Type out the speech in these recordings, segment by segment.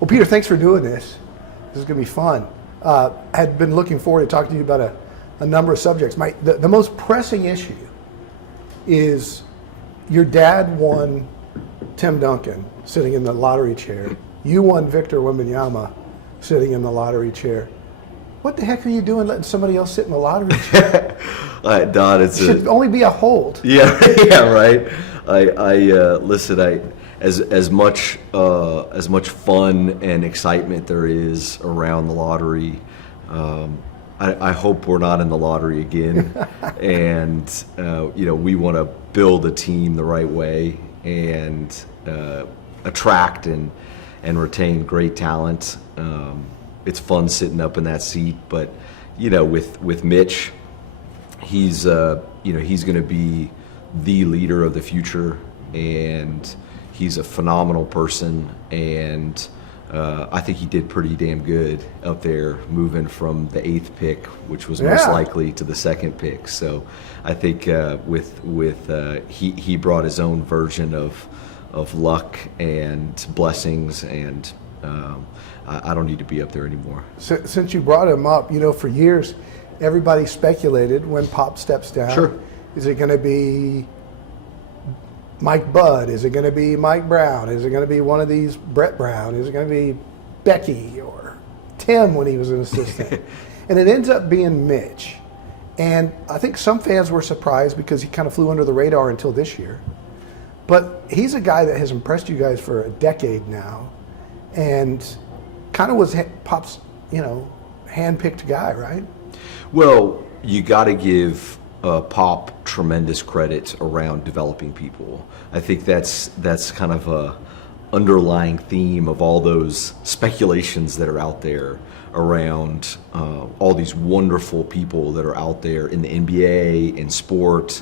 Well, Peter, thanks for doing this. This is going to be fun. I had been looking forward to talking to you about a number of subjects. The most pressing issue is your dad won Tim Duncan sitting in the lottery chair. You won Victor Wembanyama sitting in the lottery chair. What the heck are you doing letting somebody else sit in the lottery chair? Don, it should only be a Holt. Yeah, yeah, right. Listen. As much fun and excitement there is around the lottery, I hope we're not in the lottery again. And we want to build a team the right way and attract and retain great talent. It's fun sitting up in that seat, but with Mitch, he's going to be the leader of the future, and he's a phenomenal person, and I think he did pretty damn good up there, moving from the 8th pick, which was most likely, to the 2nd pick. So I think he brought his own version of luck and blessings, and I don't need to be up there anymore. Since you brought him up, for years, everybody speculated when Pop steps down. Sure. Is it going to be Mike Budd? Is it going to be Mike Brown? Is it going to be one of these Brett Brown? Is it going to be Becky or Tim when he was an assistant? And it ends up being Mitch. And I think some fans were surprised because he kind of flew under the radar until this year. But he's a guy that has impressed you guys for a decade now, and kind of was Pop's, hand-picked guy, right? Well, you got to give Pop tremendous credit around developing people. I think that's kind of a underlying theme of all those speculations that are out there around all these wonderful people that are out there in the NBA, in sport.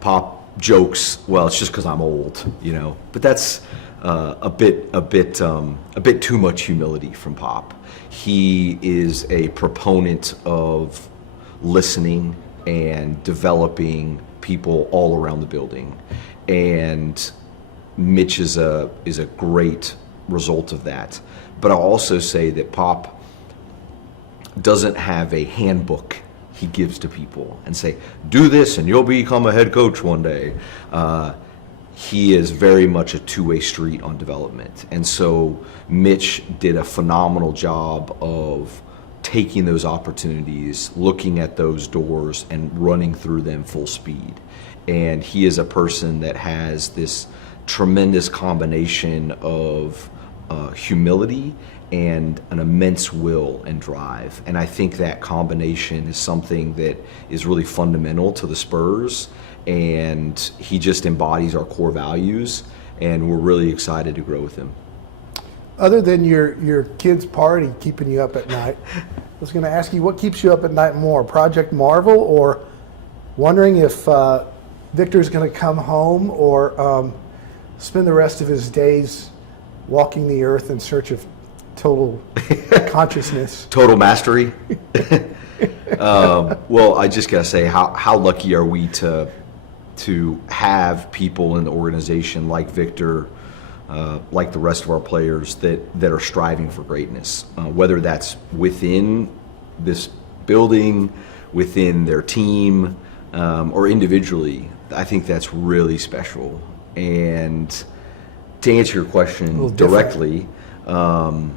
Pop jokes, well, it's just because I'm old, but that's a bit too much humility from Pop. He is a proponent of listening and developing people all around the building, and Mitch is a great result of that. But I'll also say that Pop doesn't have a handbook he gives to people and say, do this and you'll become a head coach one day. He is very much a two-way street on development. And so Mitch did a phenomenal job of taking those opportunities, looking at those doors, and running through them full speed. And he is a person that has this tremendous combination of humility and an immense will and drive. And I think that combination is something that is really fundamental to the Spurs, and he just embodies our core values, and we're really excited to grow with him. Other than your kids' party keeping you up at night, I was going to ask you, what keeps you up at night more, Project Marvel, or wondering if Victor's going to come home, or spend the rest of his days walking the earth in search of total consciousness? Total mastery? Well, I just got to say, how lucky are we to have people in the organization like Victor, like the rest of our players that are striving for greatness, whether that's within this building, within their team, or individually. I think that's really special. And to answer your question directly, the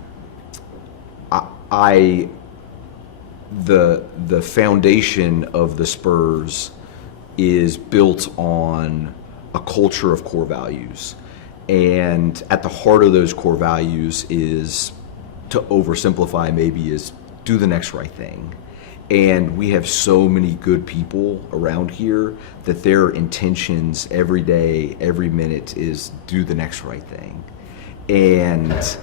foundation of the Spurs is built on a culture of core values. And at the heart of those core values is, to oversimplify maybe, is do the next right thing. And we have so many good people around here that their intentions every day, every minute is do the next right thing. And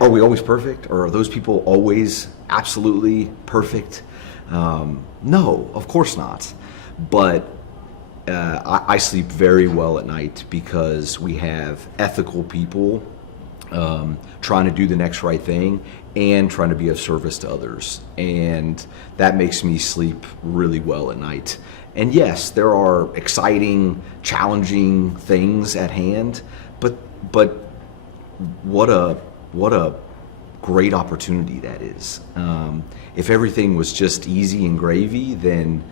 are we always perfect? Or are those people always absolutely perfect? No, of course not. But I sleep very well at night because we have ethical people trying to do the next right thing and trying to be of service to others. And that makes me sleep really well at night. And yes, there are exciting, challenging things at hand, but what a what a great opportunity that is. If everything was just easy and gravy, then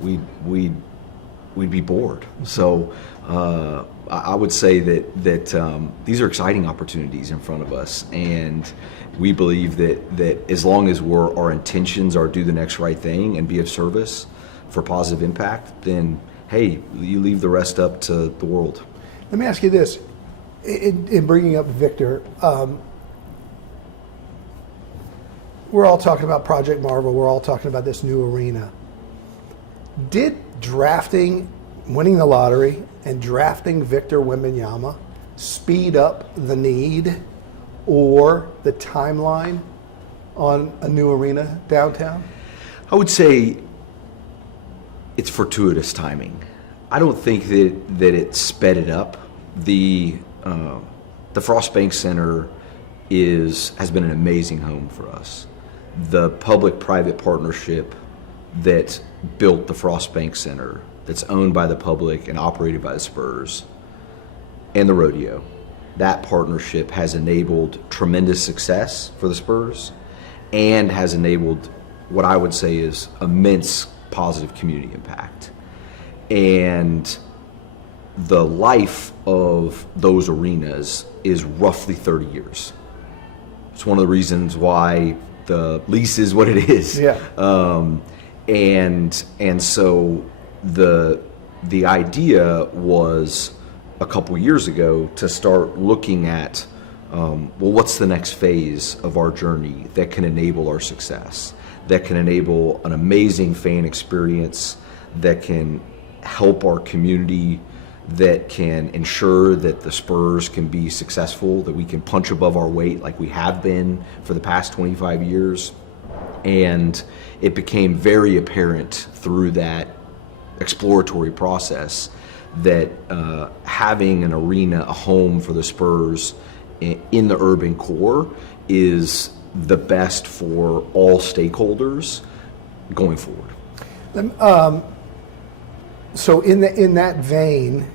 we'd be bored. So I would say that these are exciting opportunities in front of us, and we believe that as long as our intentions are do the next right thing and be of service for positive impact, then hey, you leave the rest up to the world. Let me ask you this. In bringing up Victor, we're all talking about Project Marvel. We're all talking about this new arena. Did winning the lottery and drafting Victor Wembanyama speed up the need or the timeline on a new arena downtown? I would say it's fortuitous timing. I don't think that it sped it up. The Frost Bank Center has been an amazing home for us. The public-private partnership that built the Frost Bank Center, that's owned by the public and operated by the Spurs, and the rodeo, that partnership has enabled tremendous success for the Spurs and has enabled what I would say is immense positive community impact. And the life of those arenas is roughly 30 years. It's one of the reasons why the lease is what it is. Yeah. And so the idea was a couple years ago to start looking at what's the next phase of our journey that can enable our success, that can enable an amazing fan experience, that can help our community, that can ensure that the Spurs can be successful, that we can punch above our weight like we have been for the past 25 years. And it became very apparent through that exploratory process that having an arena, a home for the Spurs in the urban core is the best for all stakeholders going forward. So in that vein,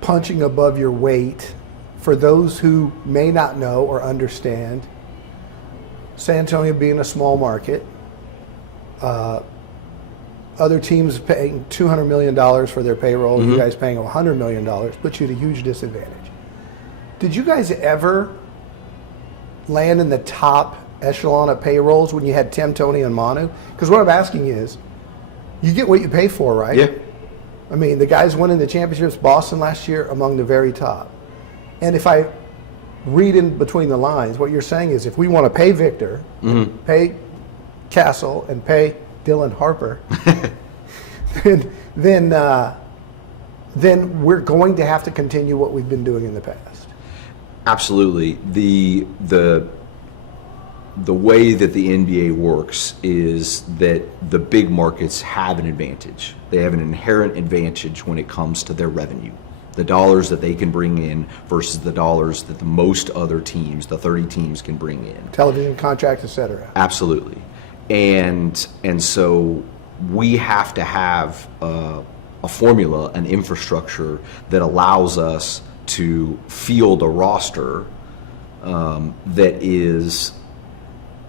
punching above your weight, for those who may not know or understand, San Antonio being a small market, other teams paying $200 million for their payroll, you guys paying $100 million, puts you at a huge disadvantage. Did you guys ever land in the top echelon of payrolls when you had Tim, Tony, and Manu? Because what I'm asking is, you get what you pay for, right? Yeah. I mean, the guys winning the championships, Boston last year, among the very top. And if I read in between the lines, what you're saying is if we want to pay Victor, pay Castle, and pay Dylan Harper, then we're going to have to continue what we've been doing in the past. Absolutely. The way that the NBA works is that the big markets have an advantage. They have an inherent advantage when it comes to their revenue, the dollars that they can bring in versus the dollars that the most other teams, the 30 teams, can bring in. Television contracts, et cetera. Absolutely. And so we have to have a formula, an infrastructure that allows us to field a roster that is,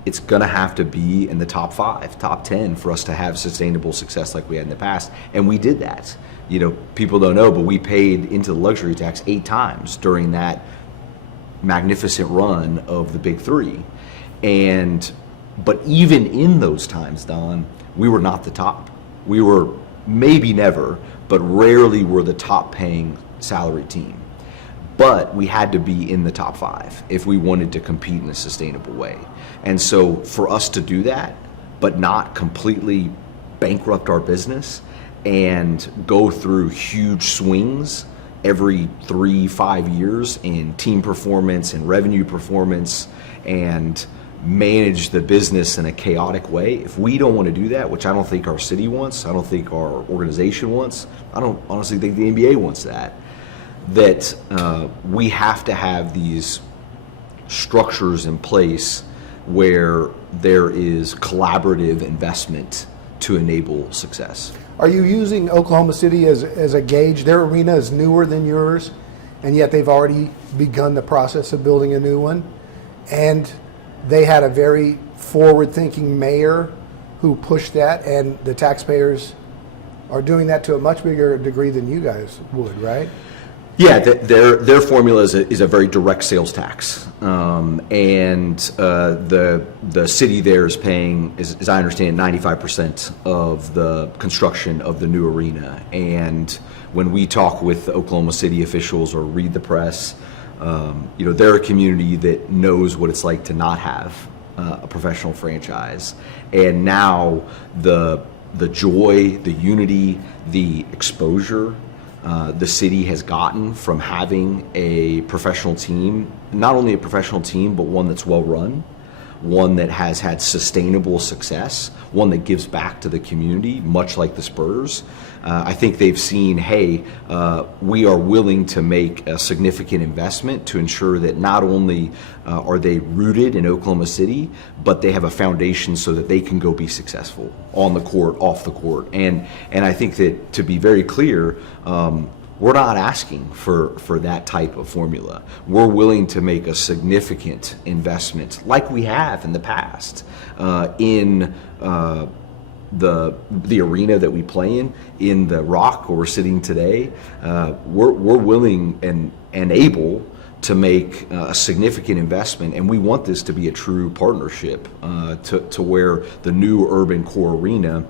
it's going to have to be in the top 5, top 10 for us to have sustainable success like we had in the past. And we did that. You know, people don't know, but we paid into the luxury tax 8 times during that magnificent run of the Big Three. But even in those times, Don, we were not the top. We were maybe never, but rarely were the top paying salary team. But we had to be in the top 5 if we wanted to compete in a sustainable way. And so for us to do that, but not completely bankrupt our business and go through huge swings every 3-5 years in team performance and revenue performance and manage the business in a chaotic way, if we don't want to do that, which I don't think our city wants, I don't think our organization wants, I don't honestly think the NBA wants that we have to have these structures in place where there is collaborative investment to enable success. Are you using Oklahoma City as a gauge? Their arena is newer than yours. and yet they've already begun the process of building a new one. And they had a very forward-thinking mayor who pushed that, and the taxpayers are doing that to a much bigger degree than you guys would, right? Yeah, their formula is a very direct sales tax, and the city there is paying, as I understand, 95% of the construction of the new arena. And when we talk with Oklahoma City officials or read the press, they're a community that knows what it's like to not have a professional franchise, and now the joy, the unity, the exposure the city has gotten from having a professional team, not only a professional team, but one that's well run, one that has had sustainable success, one that gives back to the community, much like the Spurs. I think they've seen, hey, we are willing to make a significant investment to ensure that not only are they rooted in Oklahoma City, but they have a foundation so that they can go be successful on the court, off the court. And I think that, to be very clear, we're not asking for that type of formula. We're willing to make a significant investment, like we have in the past, in the arena that we play in the Rock where we're sitting today. We're willing and able to make a significant investment, and we want this to be a true partnership to where the new urban core arena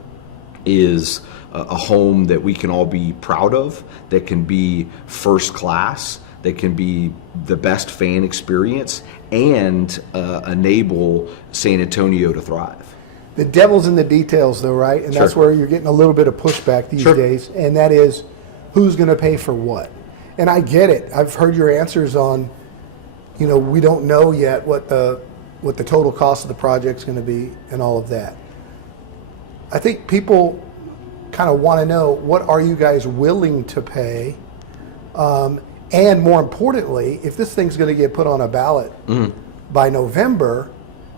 is a home that we can all be proud of, that can be first class, that can be the best fan experience, and enable San Antonio to thrive. The devil's in the details, though, right? And that's where you're getting a little bit of pushback these days, and that is who's going to pay for what. And I get it. I've heard your answers on, we don't know yet what the total cost of the project's going to be and all of that. I think people kind of want to know, what are you guys willing to pay? And more importantly, if this thing's going to get put on a ballot by November,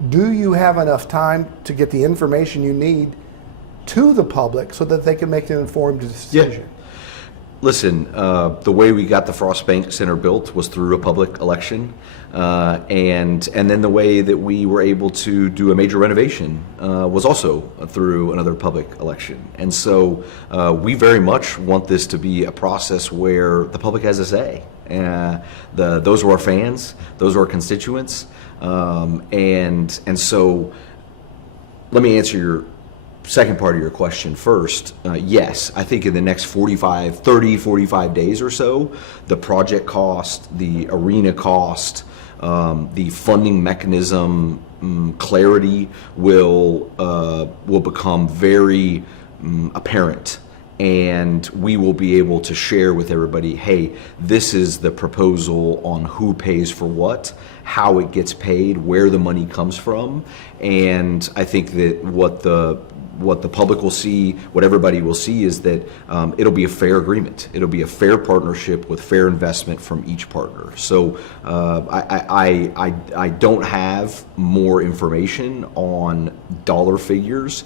do you have enough time to get the information you need to the public so that they can make an informed decision? Yeah. Listen, the way we got the Frost Bank Center built was through a public election, and then the way that we were able to do a major renovation was also through another public election. And so we very much want this to be a process where the public has a say. Those are our fans, those are our constituents, and so let me answer your second part of your question first. Yes, I think in the next 45 days or so, the project cost, the arena cost, the funding mechanism clarity will become very apparent. And we will be able to share with everybody, hey, this is the proposal on who pays for what, how it gets paid, where the money comes from. And I think that what the public will see, what everybody will see, is that it'll be a fair agreement. It'll be a fair partnership with fair investment from each partner. So I don't have more information on dollar figures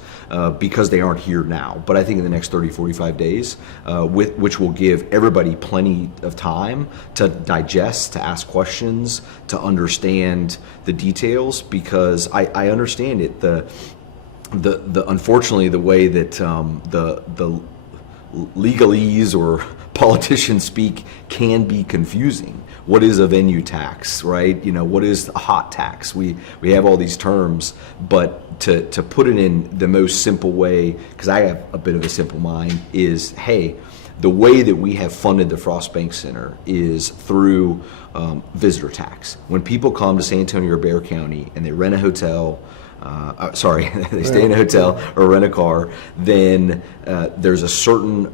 because they aren't here now. But I think in the next 45 days, which will give everybody plenty of time to digest, to ask questions, to understand the details, because I understand it. The unfortunately, the way that the legalese or politicians speak can be confusing. What is a venue tax, right? What is a hot tax? We have all these terms, but to put it in the most simple way, because I have a bit of a simple mind, is, hey, the way that we have funded the Frost Bank Center is through visitor tax. When people come to San Antonio or Bexar County and they rent a hotel, they stay in a hotel or rent a car, then there's a certain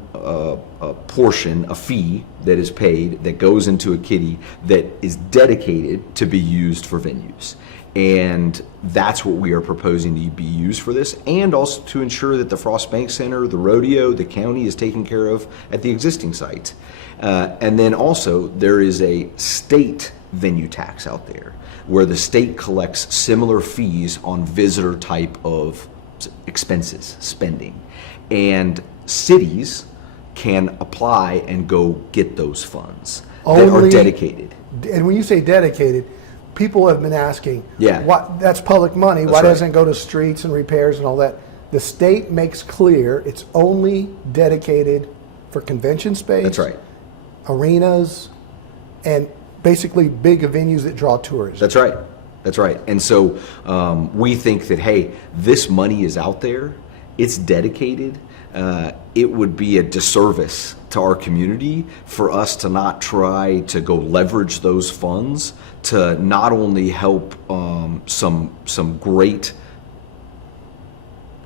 portion, a fee that is paid that goes into a kitty that is dedicated to be used for venues. And that's what we are proposing to be used for this, and also to ensure that the Frost Bank Center, the rodeo, the county is taken care of at the existing site. And then also there is a state venue tax out there where the state collects similar fees on visitor type of expenses, spending. And cities can apply and go get those funds. that are dedicated. And when you say dedicated, people have been asking, Yeah. that's public money. Why right. doesn't it go to streets and repairs and all that? The state makes clear it's only dedicated for convention space. That's right. Arenas, and basically big venues that draw tourism. That's right. That's right. And so we think that, hey, this money is out there. It's dedicated. It would be a disservice to our community for us to not try to go leverage those funds to not only help some great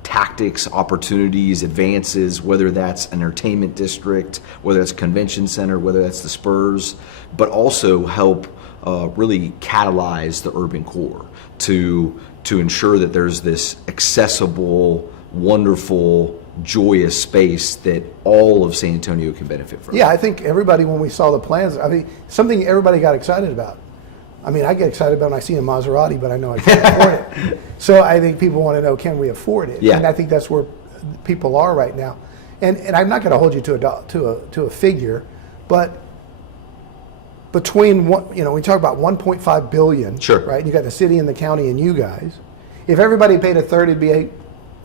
tactics, opportunities, advances, whether that's an entertainment district, whether that's a convention center, whether that's the Spurs, but also help really catalyze the urban core to ensure that there's this accessible, wonderful, joyous space that all of San Antonio can benefit from. Yeah, I think everybody, when we saw the plans, I mean, something everybody got excited about. I mean, I get excited about when I see a Maserati, but I know I can't afford it. So I think people want to know, can we afford it? Yeah. And I think that's where people are right now. And I'm not going to hold you to a figure, but between we talk about 1.5 billion, Sure. right? And you got the city and the county and you guys. If everybody paid a third, it'd be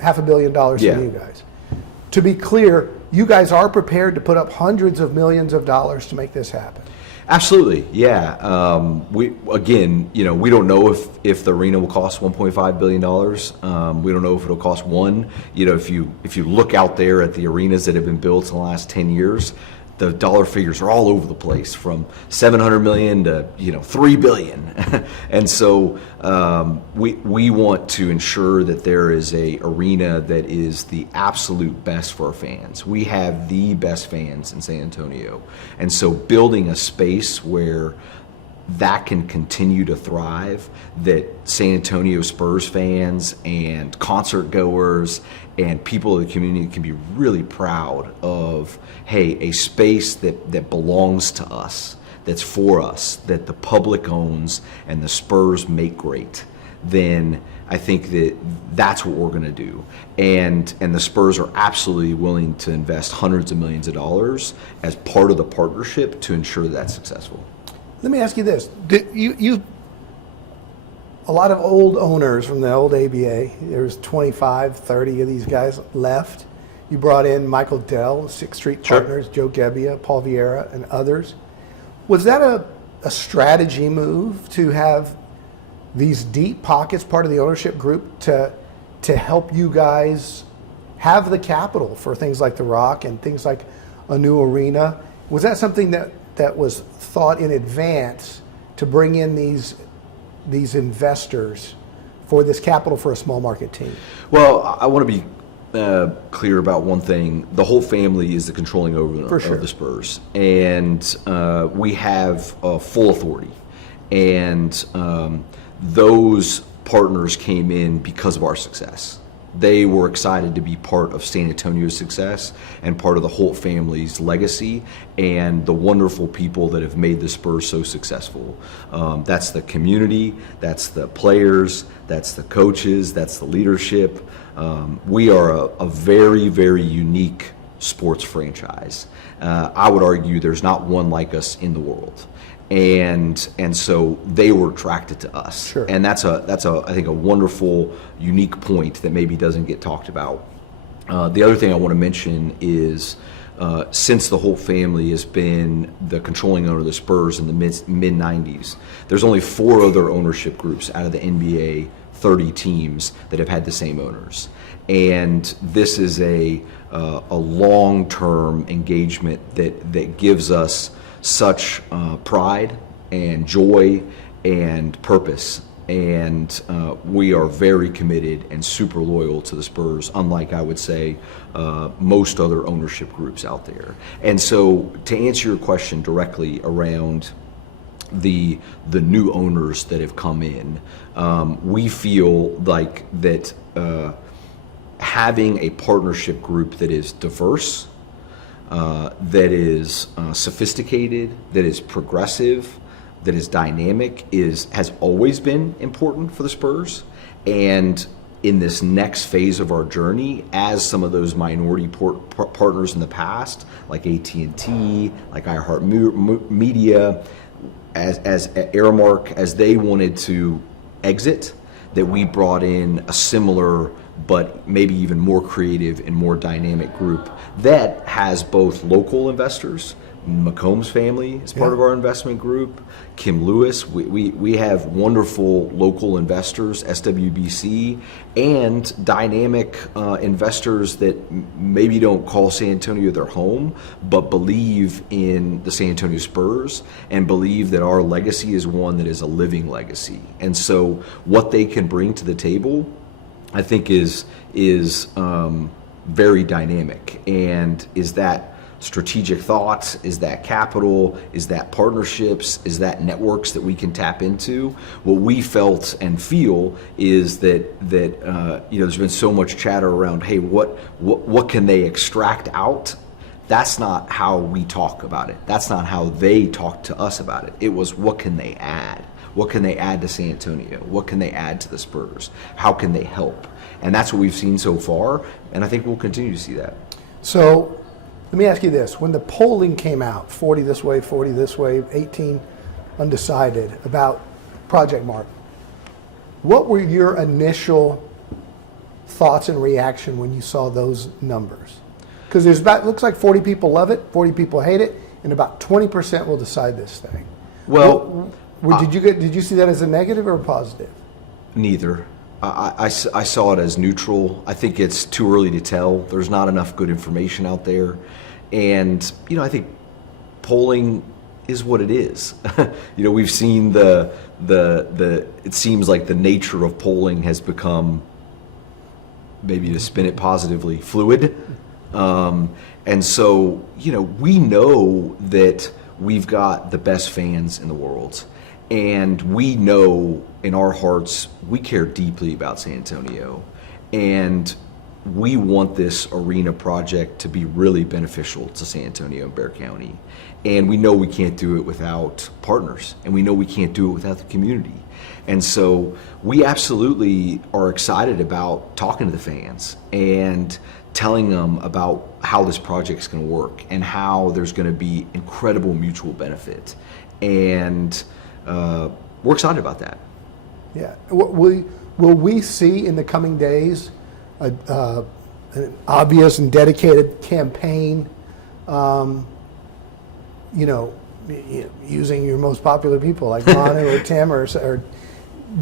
$500 million Yeah. for you guys. To be clear, you guys are prepared to put up hundreds of millions of dollars to make this happen. Absolutely, yeah. We don't know if the arena will cost $1.5 billion. We don't know if it'll cost $1. If you look out there at the arenas that have been built in the last 10 years, the dollar figures are all over the place, from 700 million to 3 billion. And so we want to ensure that there is a arena that is the absolute best for our fans. We have the best fans in San Antonio, and so building a space where that can continue to thrive, that San Antonio Spurs fans and concert goers and people of the community can be really proud of, hey, a space that belongs to us, that's for us, that the public owns and the Spurs make great, then I think that's what we're going to do. And the Spurs are absolutely willing to invest hundreds of millions of dollars as part of the partnership to ensure that's successful. Let me ask you this. A lot of old owners from the old ABA, there's 25, 30 of these guys left. You brought in Michael Dell, Sixth Street Sure. Partners, Joe Gebbia, Paul Vieira, and others. Was that a strategy move to have these deep pockets, part of the ownership group, to help you guys have the capital for things like The Rock and things like a new arena? Was that something that was thought in advance to bring in these investors for this capital for a small market team? Well, I want to be clear about one thing. The Holt family is the controlling owner For sure. of the Spurs, and we have full authority. And those partners came in because of our success. They were excited to be part of San Antonio's success and part of the Holt family's legacy and the wonderful people that have made the Spurs so successful. That's the community, that's the players, that's the coaches, that's the leadership. We are a very, very unique sports franchise. I would argue there's not one like us in the world. And so they were attracted to us. Sure. And that's I think a wonderful, unique point that maybe doesn't get talked about. The other thing I want to mention is since the Holt family has been the controlling owner of the Spurs in the mid 90s, there's only 4 other ownership groups out of the NBA 30 teams that have had the same owners. And this is a long-term engagement that gives us such pride and joy and purpose, and we are very committed and super loyal to the Spurs, unlike, I would say, most other ownership groups out there. And so to answer your question directly around the new owners that have come in, we feel like that having a partnership group that is diverse, that is sophisticated, that is progressive, that is dynamic, has always been important for the Spurs. And in this next phase of our journey, as some of those minority partners in the past, like AT&T, like iHeartMedia, as Aramark, as they wanted to exit, that we brought in a similar but maybe even more creative and more dynamic group that has both local investors. McComb's family is part of our investment group. Kim Lewis, we have wonderful local investors, SWBC, and dynamic investors that maybe don't call San Antonio their home, but believe in the San Antonio Spurs and believe that our legacy is one that is a living legacy. And so what they can bring to the table, I think, is very dynamic. And is that strategic thoughts? Is that capital? Is that partnerships? Is that networks that we can tap into? What we felt and feel is that there's been so much chatter around, hey, what can they extract out? That's not how we talk about it. That's not how they talk to us about it. It was, what can they add? What can they add to San Antonio? What can they add to the Spurs? How can they help? And that's what we've seen so far, and I think we'll continue to see that. So let me ask you this. When the polling came out, 40 this way, 40 this way, 18 undecided about Project Mark, what were your initial thoughts and reaction when you saw those numbers? Because there's about, looks like 40 people love it, 40 people hate it, and about 20% will decide this thing. Well, did you see that as a negative or a positive? Neither. I saw it as neutral. I think it's too early to tell. There's not enough good information out there. And, I think polling is what it is. We've seen it seems like the nature of polling has become, maybe to spin it positively, fluid. And so, we know that we've got the best fans in the world. And we know in our hearts, we care deeply about San Antonio. And we want this arena project to be really beneficial to San Antonio and Bexar County. And we know we can't do it without partners. And we know we can't do it without the community. And so we absolutely are excited about talking to the fans and telling them about how this project's going to work and how there's going to be incredible mutual benefit. And we're excited about that. Yeah. Will we see in the coming days an obvious and dedicated campaign, using your most popular people like Manu or Tim or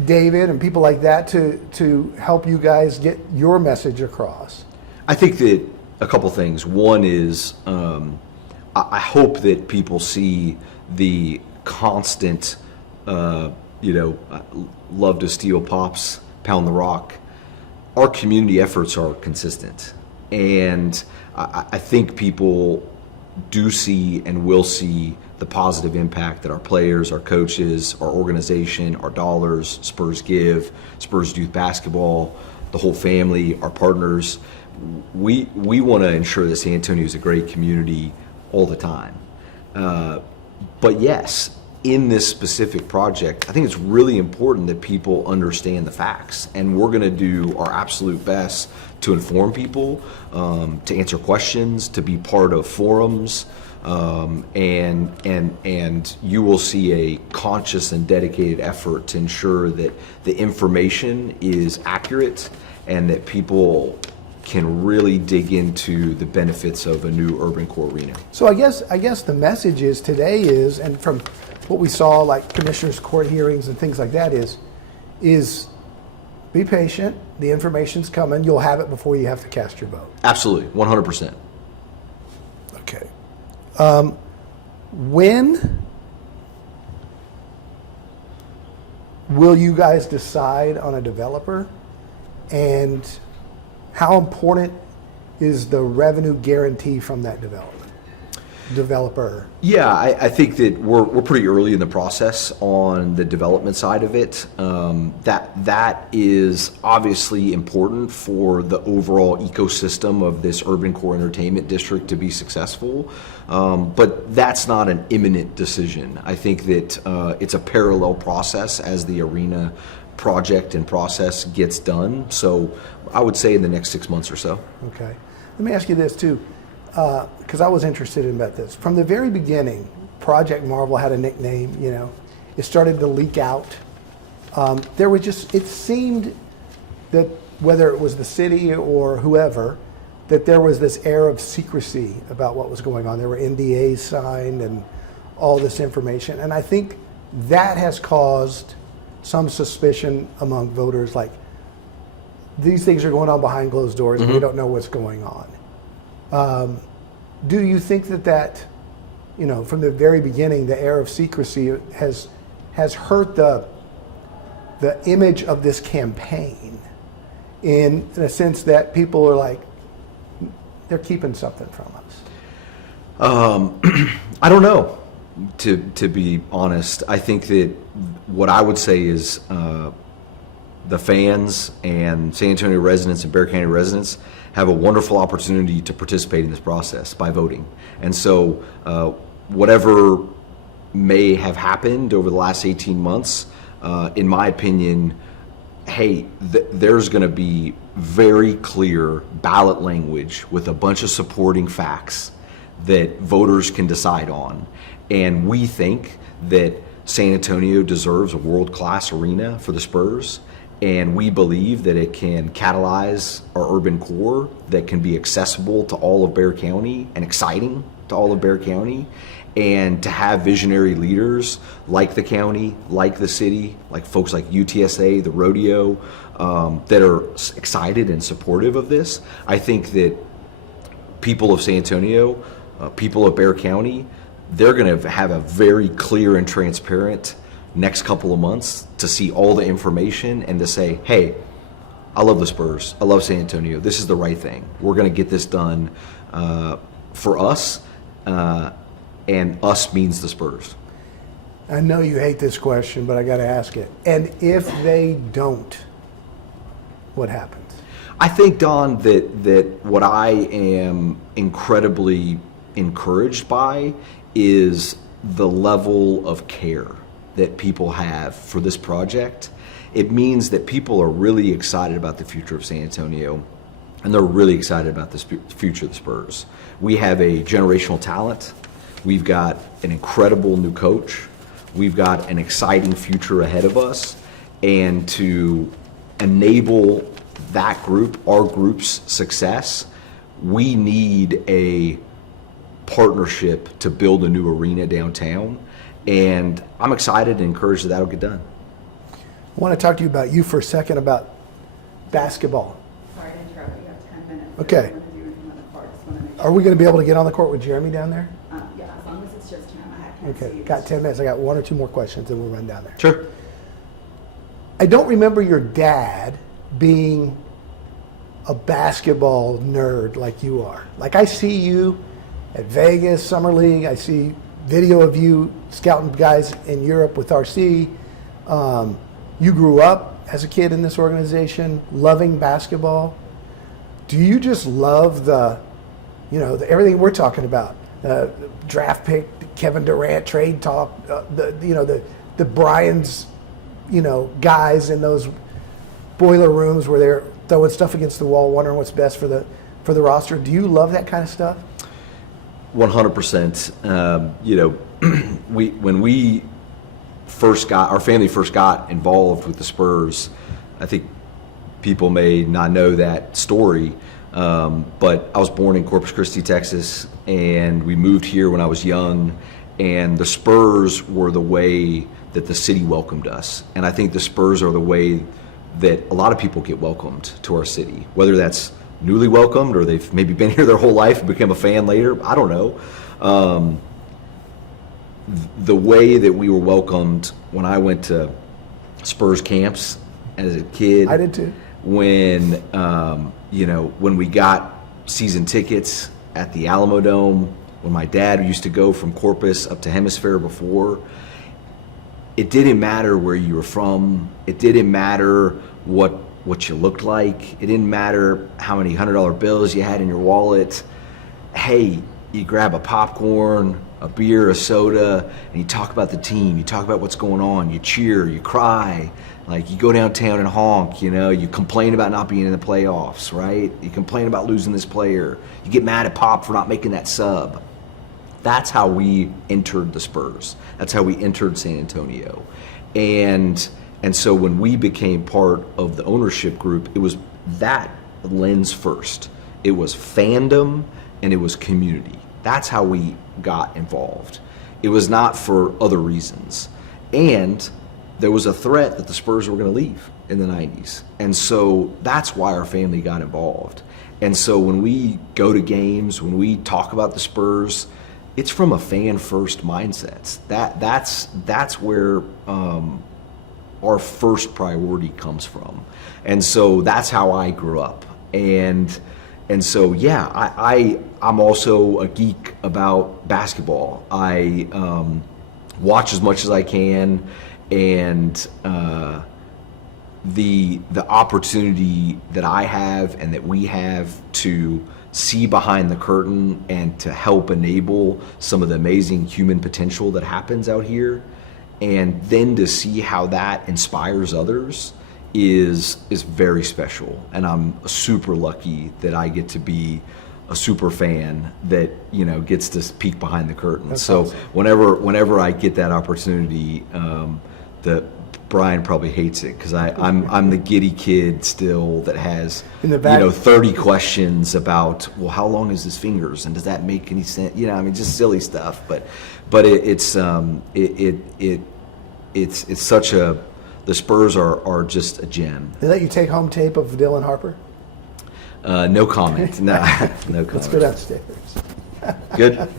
David and people like that to help you guys get your message across? I think that a couple things. One is I hope that people see the constant love to steal pops, pound the rock. Our community efforts are consistent. And I think people do see and will see the positive impact that our players, our coaches, our organization, our dollars, Spurs Give, Spurs Youth Basketball, the whole family, our partners, we want to ensure that San Antonio is a great community all the time. But yes, in this specific project, I think it's really important that people understand the facts, and we're going to do our absolute best to inform people, to answer questions, to be part of forums, and you will see a conscious and dedicated effort to ensure that the information is accurate and that people can really dig into the benefits of a new urban core arena. So I guess the message is today is, and from what we saw, like commissioners' court hearings and things like that, is be patient. The information's coming. You'll have it before you have to cast your vote. Absolutely, 100%. Okay. When will you guys decide on a developer, and how important is the revenue guarantee from that developer? Yeah, I think that we're pretty early in the process on the development side of it. That is obviously important for the overall ecosystem of this urban core entertainment district to be successful. But that's not an imminent decision. I think that it's a parallel process as the arena project and process gets done. So I would say in the next 6 months or so. Okay. Let me ask you this too, because I was interested in about this. From the very beginning, Project Marvel had a nickname, you know. It started to leak out. There was just, it seemed that whether it was the city or whoever, that there was this air of secrecy about what was going on. There were NDAs signed and all this information. And I think that has caused some suspicion among voters, like these things are going on behind closed doors and we don't know what's going on. Do you think that, you know, from the very beginning, the air of secrecy has hurt the image of this campaign in a sense that people are like, they're keeping something from us? I don't know, to be honest. I think that what I would say is the fans and San Antonio residents and Bexar County residents have a wonderful opportunity to participate in this process by voting. And so whatever may have happened over the last 18 months, in my opinion, hey, there's going to be very clear ballot language with a bunch of supporting facts that voters can decide on. And we think that San Antonio deserves a world-class arena for the Spurs. And we believe that it can catalyze our urban core that can be accessible to all of Bexar County and exciting to all of Bexar County. And to have visionary leaders like the county, like the city, like folks like UTSA, the rodeo, that are excited and supportive of this. I think that people of San Antonio, people of Bexar County, they're going to have a very clear and transparent next couple of months to see all the information and to say, hey, I love the Spurs. I love San Antonio. This is the right thing. We're going to get this done for us. And us means the Spurs. I know you hate this question, but I got to ask it. And if they don't, what happens? I think, Don, that what I am incredibly encouraged by is the level of care that people have for this project. It means that people are really excited about the future of San Antonio, and they're really excited about the future of the Spurs. We have a generational talent. We've got an incredible new coach. We've got an exciting future ahead of us. And to enable that group, our group's success, we need a partnership to build a new arena downtown. And I'm excited and encouraged that that'll get done. I want to talk to you about you for a second about basketball. Sorry to interrupt, you have 10 minutes. Okay. I don't want to do anything on the court. Just want to make sure. Are we going to be able to get on the court with Jeremy down there? Yeah, as long as it's just him. I can't see Okay, you. got 10 minutes. I got one or two more questions and we'll run down there. Sure. I don't remember your dad being a basketball nerd like you are. Like I see you at Vegas, Summer League. I see video of you scouting guys in Europe with RC. You grew up as a kid in this organization, loving basketball. Do you just love everything we're talking about? Draft pick, Kevin Durant, trade talk, the Bryans, guys in those boiler rooms where they're throwing stuff against the wall, wondering what's best for the roster. Do you love that kind of stuff? 100%. When our family first got involved with the Spurs, I think people may not know that story, but I was born in Corpus Christi, Texas, and we moved here when I was young, and the Spurs were the way that the city welcomed us. And I think the Spurs are the way that a lot of people get welcomed to our city, whether that's newly welcomed or they've maybe been here their whole life and become a fan later. I don't know. The way that we were welcomed when I went to Spurs camps as a kid. I did too. When we got season tickets at the Alamo Dome, when my dad used to go from Corpus up to Hemisphere before, it didn't matter where you were from. It didn't matter what you looked like. It didn't matter how many $100 bills you had in your wallet. Hey, you grab a popcorn, a beer, a soda, and you talk about the team. You talk about what's going on. You cheer, you cry. Like, you go downtown and honk, you know. You complain about not being in the playoffs, right? You complain about losing this player. You get mad at Pop for not making that sub. That's how we entered the Spurs. That's how we entered San Antonio. And so when we became part of the ownership group, it was that lens first. It was fandom and it was community. That's how we got involved. It was not for other reasons. And there was a threat that the Spurs were going to leave in the 90s. And so that's why our family got involved. And so when we go to games, when we talk about the Spurs, it's from a fan-first mindset. That's where our first priority comes from. And so that's how I grew up. And so, yeah, I'm also a geek about basketball. I watch as much as I can, and the opportunity that I have and that we have to see behind the curtain and to help enable some of the amazing human potential that happens out here, and then to see how that inspires others is very special. And I'm super lucky that I get to be a super fan that, you know, gets to peek behind the curtain. That's so awesome. whenever I get that opportunity, that Brian probably hates it, because I'm the giddy kid still that has, In the back- 30 questions about, well, how long is his fingers and does that make any sense? You know, I mean, just silly stuff. But it's such a, the Spurs are just a gem. They let you take home tape of Dylan Harper? No comment. No comment. Let's go downstairs. Good.